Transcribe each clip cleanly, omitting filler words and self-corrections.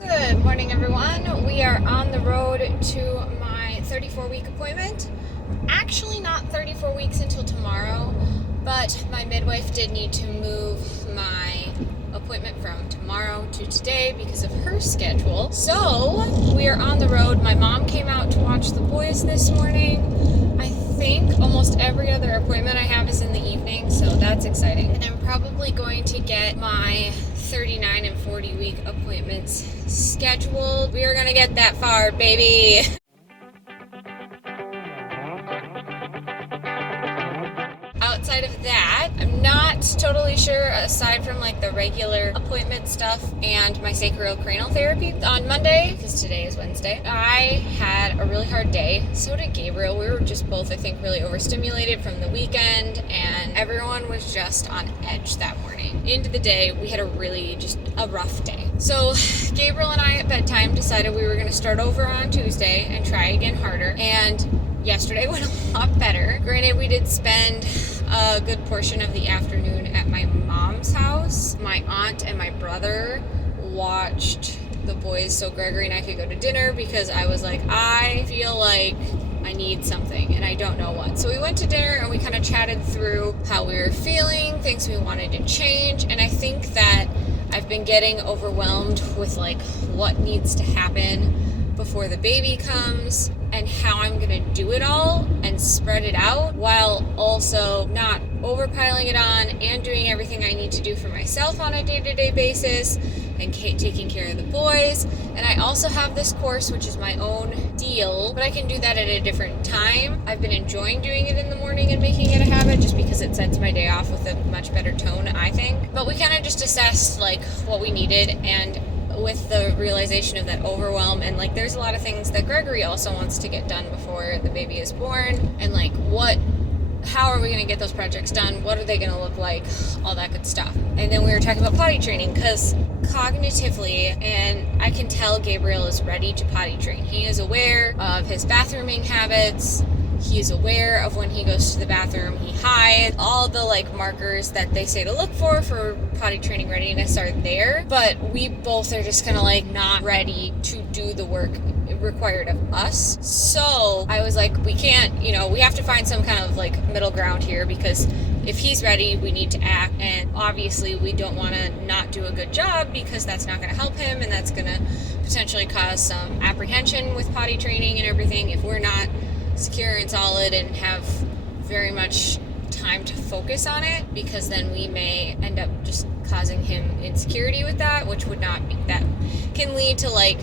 Good morning, everyone. We are on the road to my 34-week appointment. Actually, not 34 weeks until tomorrow, but my midwife did need to move my appointment from tomorrow to today because of her schedule. So we are on the road. My mom came out to watch the boys this morning. I think almost every other appointment I have is in the evening, so that's exciting. And I'm probably going to get my 39 and 40 week appointments scheduled. We are gonna get that far, baby. Outside of that, I'm not totally sure, aside from like the regular appointment stuff and my sacrocranial therapy on Monday, because today is Wednesday. I had a really hard day. So did Gabriel. We were just both, I think, really overstimulated from the weekend, and everyone was just on edge that morning. Into the day, we had a rough day. So Gabriel and I at bedtime decided we were going to start over on Tuesday and try again harder. And yesterday went a lot better. Granted, we did spend a good portion of the afternoon at my mom's house. My aunt and my brother watched the boys so Gregory and I could go to dinner, because I was like, I feel like I need something and I don't know what. So we went to dinner and we kind of chatted through how we were feeling, things we wanted to change, and I think that I've been getting overwhelmed with like what needs to happen before the baby comes and how I'm gonna do it all and spread it out while also not overpiling it on and doing everything I need to do for myself on a day-to-day basis and taking care of the boys. And I also have this course, which is my own deal, but I can do that at a different time. I've been enjoying doing it in the morning and making it a habit just because it sets my day off with a much better tone, I think. But we kind of just assessed like what we needed, and with the realization of that overwhelm, and like there's a lot of things that Gregory also wants to get done before the baby is born, and like how are we going to get those projects done, what are they going to look like, all that good stuff. And then we were talking about potty training, because cognitively, and I can tell Gabriel is ready to potty train. He is aware of his bathrooming habits. He is aware of when he goes to the bathroom, he hides. All the like markers that they say to look for potty training readiness are there, but we both are just kind of like not ready to do the work required of us. So I was like, we can't, we have to find some kind of like middle ground here, because if he's ready, we need to act. And obviously we don't want to not do a good job, because that's not going to help him, and that's going to potentially cause some apprehension with potty training and everything if we're not secure and solid and have very much time to focus on it, because then we may end up just causing him insecurity with that, which would not be, that can lead to like,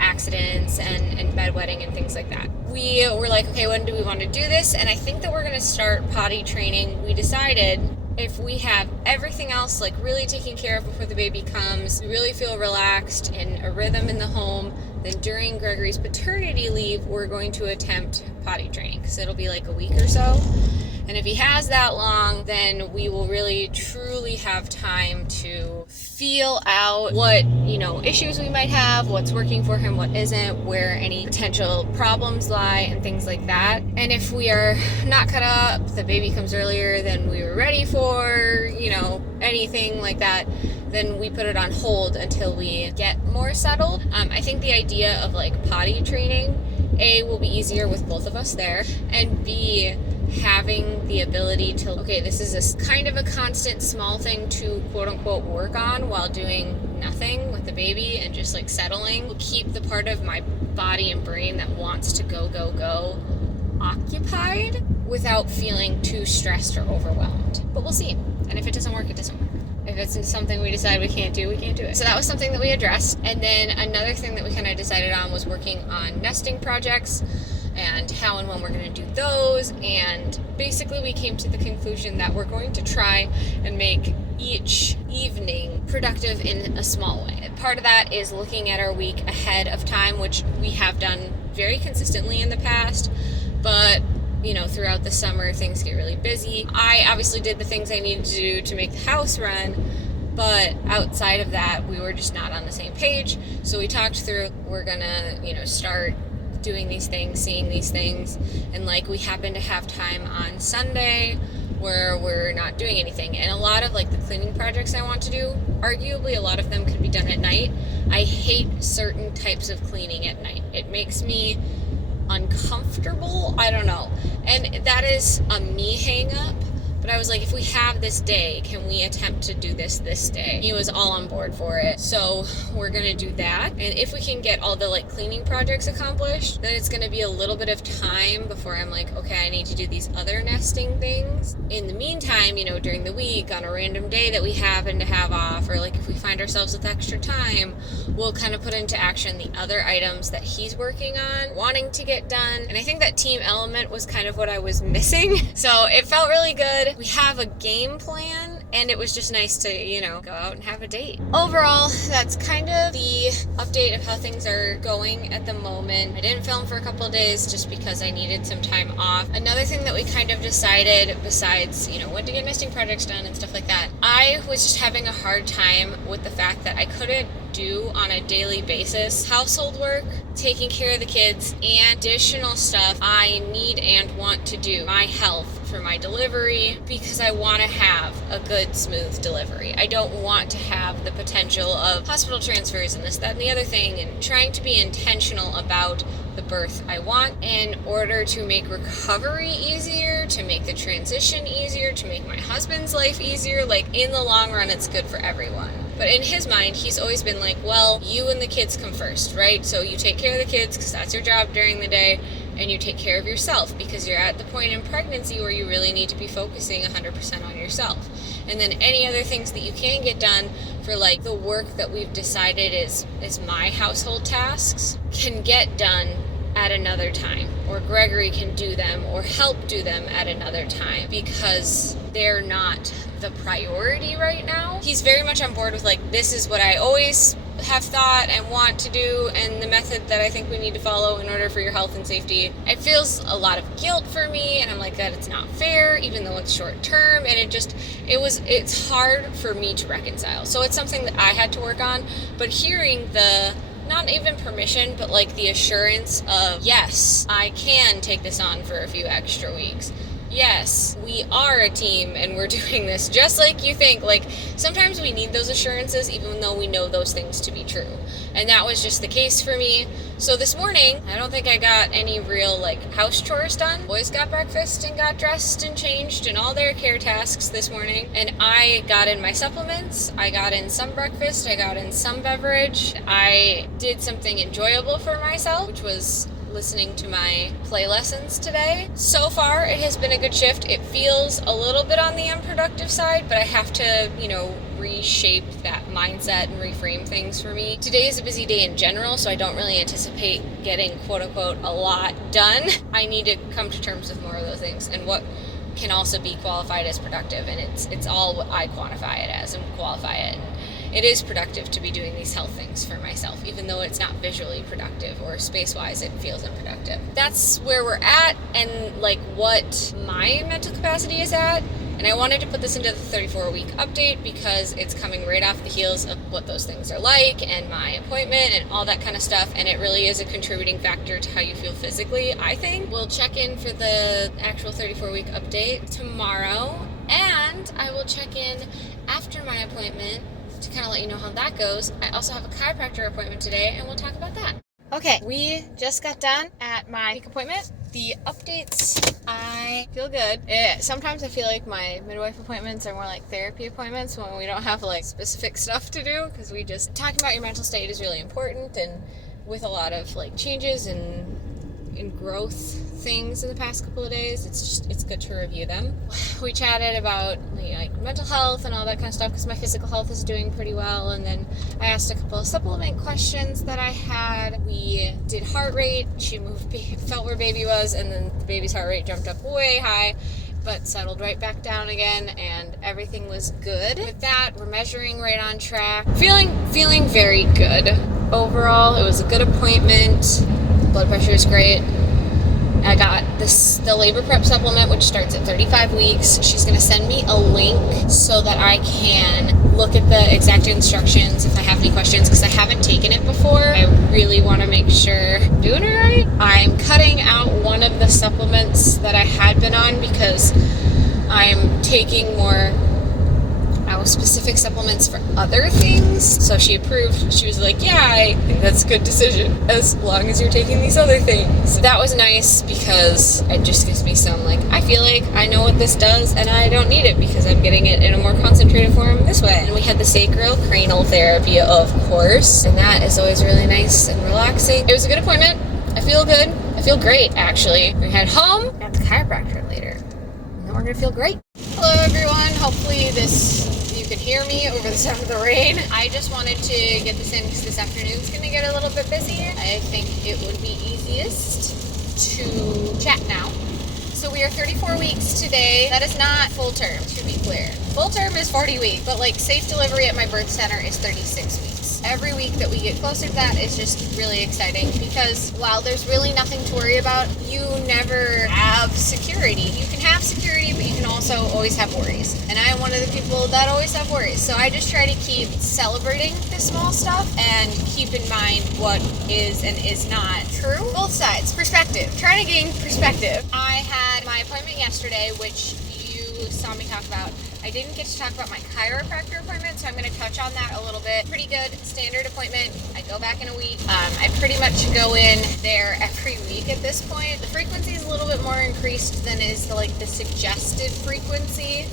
accidents and bedwetting and things like that. We were like, okay, when do we want to do this? And I think that we're going to start potty training. We decided if we have everything else like really taken care of before the baby comes, we really feel relaxed and a rhythm in the home, then during Gregory's paternity leave, we're going to attempt potty training, because it'll be like a week or so. And if he has that long, then we will really truly have time to feel out what, issues we might have, what's working for him, what isn't, where any potential problems lie, and things like that. And if we are not caught up, the baby comes earlier than we were ready for, anything like that, then we put it on hold until we get more settled. I think the idea of like potty training, A, will be easier with both of us there, and B, having the ability to, okay, this is a kind of a constant small thing to quote unquote work on while doing nothing with the baby and just like settling, will keep the part of my body and brain that wants to go occupied without feeling too stressed or overwhelmed. But we'll see. And if it doesn't work, it doesn't work. If it's something we decide we can't do, we can't do it. So that was something that we addressed. And then another thing that we kind of decided on was working on nesting projects and how and when we're going to do those. And basically we came to the conclusion that we're going to try and make each evening productive in a small way. Part of that is looking at our week ahead of time, which we have done very consistently in the past, but throughout the summer, things get really busy. I obviously did the things I needed to do to make the house run, but outside of that, we were just not on the same page. So we talked through, we're gonna, start doing these things, seeing these things, and like we happen to have time on Sunday where we're not doing anything. And a lot of like the cleaning projects I want to do, arguably a lot of them could be done at night. I hate certain types of cleaning at night. It makes me uncomfortable. I don't know. And that is a me hang up. But I was like, if we have this day, can we attempt to do this day? He was all on board for it. So we're going to do that. And if we can get all the like cleaning projects accomplished, then it's going to be a little bit of time before I'm like, okay, I need to do these other nesting things. In the meantime, you know, during the week, on a random day that we happen to have off, or like if we find ourselves with extra time, we'll kind of put into action the other items that he's working on, wanting to get done. And I think that team element was kind of what I was missing. So it felt really good. We have a game plan, and it was just nice to, you know, go out and have a date. Overall, that's kind of the update of how things are going at the moment. I didn't film for a couple of days just because I needed some time off. Another thing that we kind of decided, besides, you know, when to get nesting projects done and stuff like that, I was just having a hard time with the fact that I couldn't do on a daily basis household work, taking care of the kids, and additional stuff I need and want to do. My health for my delivery, because I want to have a good, smooth delivery. I don't want to have the potential of hospital transfers and this, that, and the other thing, and trying to be intentional about the birth I want in order to make recovery easier, to make the transition easier, to make my husband's life easier. Like, in the long run, it's good for everyone. But in his mind, he's always been like, well, you and the kids come first, right? So you take care of the kids because that's your job during the day, and you take care of yourself because you're at the point in pregnancy where you really need to be focusing 100% on yourself. And then any other things that you can get done for like the work that we've decided is my household tasks can get done at another time, or Gregory can do them or help do them at another time because they're not the priority right now. He's very much on board with like, this is what I always have thought and want to do, and the method that I think we need to follow in order for your health and safety. It feels a lot of guilt for me, and I'm like, that it's not fair, even though it's short term, and it's hard for me to reconcile. So it's something that I had to work on, but hearing the, not even permission, but like the assurance of, yes, I can take this on for a few extra weeks. Yes, we are a team and we're doing this just like you think. Like, sometimes we need those assurances even though we know those things to be true. And that was just the case for me. So this morning, I don't think I got any real like house chores done. Boys got breakfast and got dressed and changed and all their care tasks this morning. And I got in my supplements. I got in some breakfast. I got in some beverage. I did something enjoyable for myself, which was listening to my play lessons today. So far, it has been a good shift. It feels a little bit on the unproductive side, but I have to, reshape that mindset and reframe things for me. Today is a busy day in general, so I don't really anticipate getting quote unquote a lot done. I need to come to terms with more of those things and what can also be qualified as productive, and it's all what I quantify it as and qualify it. It is productive to be doing these health things for myself, even though it's not visually productive or space-wise, it feels unproductive. That's where we're at and like what my mental capacity is at. And I wanted to put this into the 34-week update because it's coming right off the heels of what those things are like and my appointment and all that kind of stuff. And it really is a contributing factor to how you feel physically, I think. We'll check in for the actual 34-week update tomorrow. And I will check in after my appointment to kind of let you know how that goes. I also have a chiropractor appointment today, and we'll talk about that. Okay, we just got done at my week appointment. The updates, I feel good. Sometimes I feel like my midwife appointments are more like therapy appointments when we don't have like specific stuff to do, because we just, talking about your mental state is really important, and with a lot of like changes and growth things in the past couple of days, it's good to review them. We chatted about like mental health and all that kind of stuff because my physical health is doing pretty well, and then I asked a couple of supplement questions that I had. We did heart rate. She felt where baby was, and then the baby's heart rate jumped up way high but settled right back down again, and everything was good. With that, we're measuring right on track. Feeling very good overall. It was a good appointment. Blood pressure is great. I got the labor prep supplement, which starts at 35 weeks. She's going to send me a link so that I can look at the exact instructions if I have any questions, because I haven't taken it before. I really want to make sure I'm doing it right. I I'm cutting out one of the supplements that I had been on because I'm taking more specific supplements for other things. So she approved. She was like, yeah, I think that's a good decision as long as you're taking these other things. That was nice because it just gives me some, like, I feel like I know what this does and I don't need it because I'm getting it in a more concentrated form this way. And we had the sacrocranial therapy, of course, and that is always really nice and relaxing. It was a good appointment. I feel good. I feel great, actually. We head home at the chiropractor later, and then we're gonna feel great. Hello, everyone. Hopefully you can hear me over the sound of the rain. I just wanted to get this in because this afternoon's going to get a little bit busy. I think it would be easiest to chat now. So we are 34 weeks today. That is not full term, to be clear. Full term is 40 weeks, but like safe delivery at my birth center is 36 weeks. Every week that we get closer to that is just really exciting because while there's really nothing to worry about, you never have security. You can have security, but you can also always have worries. And I am one of the people that always have worries. So I just try to keep celebrating the small stuff and keep in mind what is and is not true. Both sides. Perspective. Trying to gain perspective. I had my appointment yesterday, which you saw me talk about. I didn't get to talk about my chiropractor appointment, so I'm going to touch on that a little bit. Pretty good standard appointment. I go back in a week. I pretty much go in there every week at this point. The frequency is a little bit more increased than is the suggested frequency,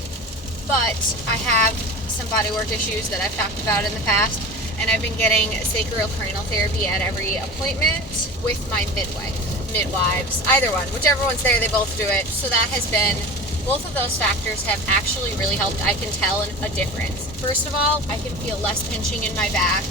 but I have some bodywork issues that I've talked about in the past, and I've been getting sacrocranial therapy at every appointment with my midwives, either one, whichever one's there, they both do it. So that has been, both of those factors have actually really helped. I can tell a difference. First of all, I can feel less pinching in my back.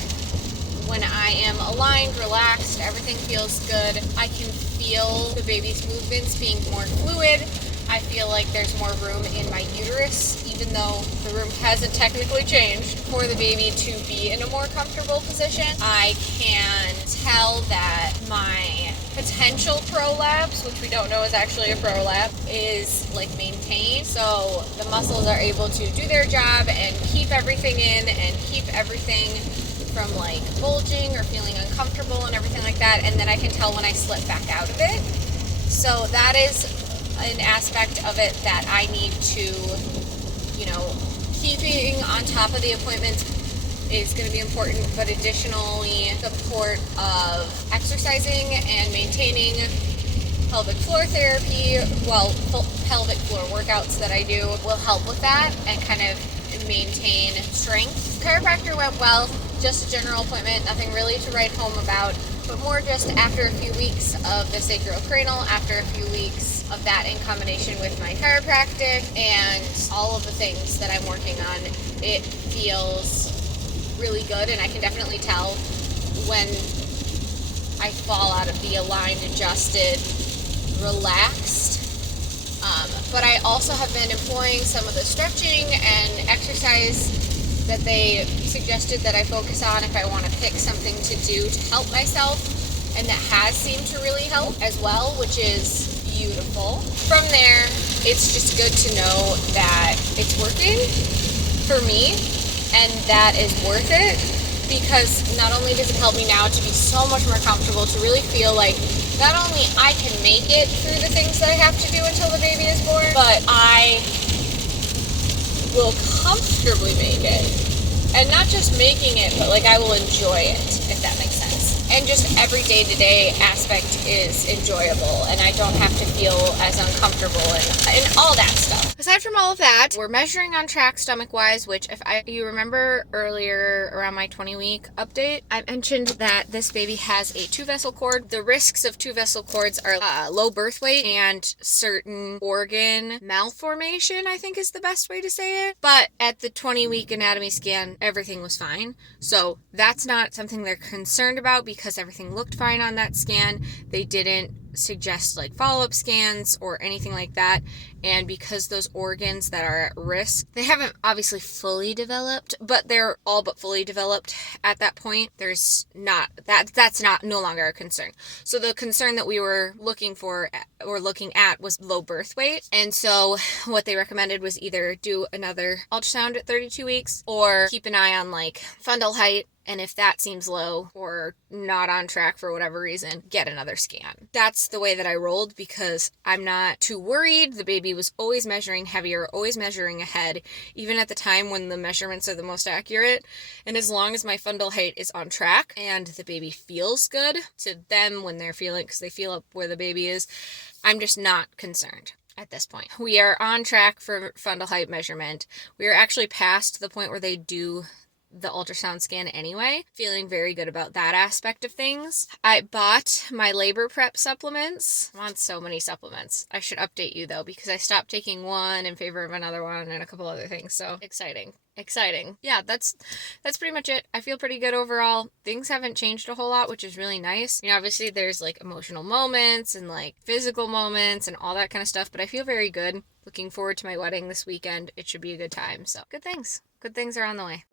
When I am aligned, relaxed, everything feels good. I can feel the baby's movements being more fluid. I feel like there's more room in my uterus, even though the room hasn't technically changed, for the baby to be in a more comfortable position. I can tell that my potential prolapse, which we don't know is actually a prolapse, is maintained. So the muscles are able to do their job and keep everything in and keep everything from bulging or feeling uncomfortable and everything like that. And then I can tell when I slip back out of it. So that is an aspect of it that I need to, keeping on top of the appointments is going to be important, but additionally, support of exercising and maintaining pelvic floor therapy, pelvic floor workouts that I do will help with that and kind of maintain strength. Chiropractor went well, just a general appointment, nothing really to write home about, but more just after a few weeks of the sacrocranial, after a few weeks of that in combination with my chiropractic and all of the things that I'm working on, it feels really good, and I can definitely tell when I fall out of the aligned, adjusted, relaxed. But I also have been employing some of the stretching and exercise that they suggested that I focus on if I want to pick something to do to help myself, and that has seemed to really help as well, which is beautiful. From there, it's just good to know that it's working for me and that is worth it, because not only does it help me now to be so much more comfortable, to really feel like not only I can make it through the things that I have to do until the baby is born, but I will comfortably make it. And not just making it, but I will enjoy it, if that makes sense. And just every day-to-day aspect is enjoyable, and I don't have to feel as uncomfortable and all that stuff. Aside from all of that, we're measuring on track stomach-wise, which you remember earlier around my 20-week update, I mentioned that this baby has a 2-vessel cord. The risks of 2-vessel cords are low birth weight and certain organ malformation, I think is the best way to say it. But at the 20-week anatomy scan, everything was fine. So that's not something they're concerned about because everything looked fine on that scan. They didn't suggest follow-up scans or anything like that. And because those organs that are at risk, they haven't obviously fully developed, but they're all but fully developed at that point. There's not that's no longer a concern. So the concern that we were looking at was low birth weight. And so what they recommended was either do another ultrasound at 32 weeks or keep an eye on fundal height And if that seems low or not on track for whatever reason, get another scan. That's the way that I rolled because I'm not too worried. The baby was always measuring heavier, always measuring ahead, even at the time when the measurements are the most accurate. And as long as my fundal height is on track and the baby feels good to them when they're feeling, because they feel up where the baby is, I'm just not concerned at this point. We are on track for fundal height measurement. We are actually past the point where they do the ultrasound scan anyway. Feeling very good about that aspect of things. I bought my labor prep supplements. I'm on so many supplements. I should update you though, because I stopped taking one in favor of another one and a couple other things. So exciting. Yeah, that's pretty much it. I feel pretty good overall. Things haven't changed a whole lot, which is really nice. You know, obviously there's like emotional moments and like physical moments and all that kind of stuff, but I feel very good. Looking forward to my wedding this weekend. It should be a good time. So good things are on the way.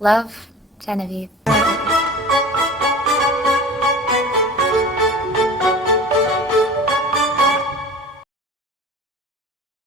Love, Genevieve.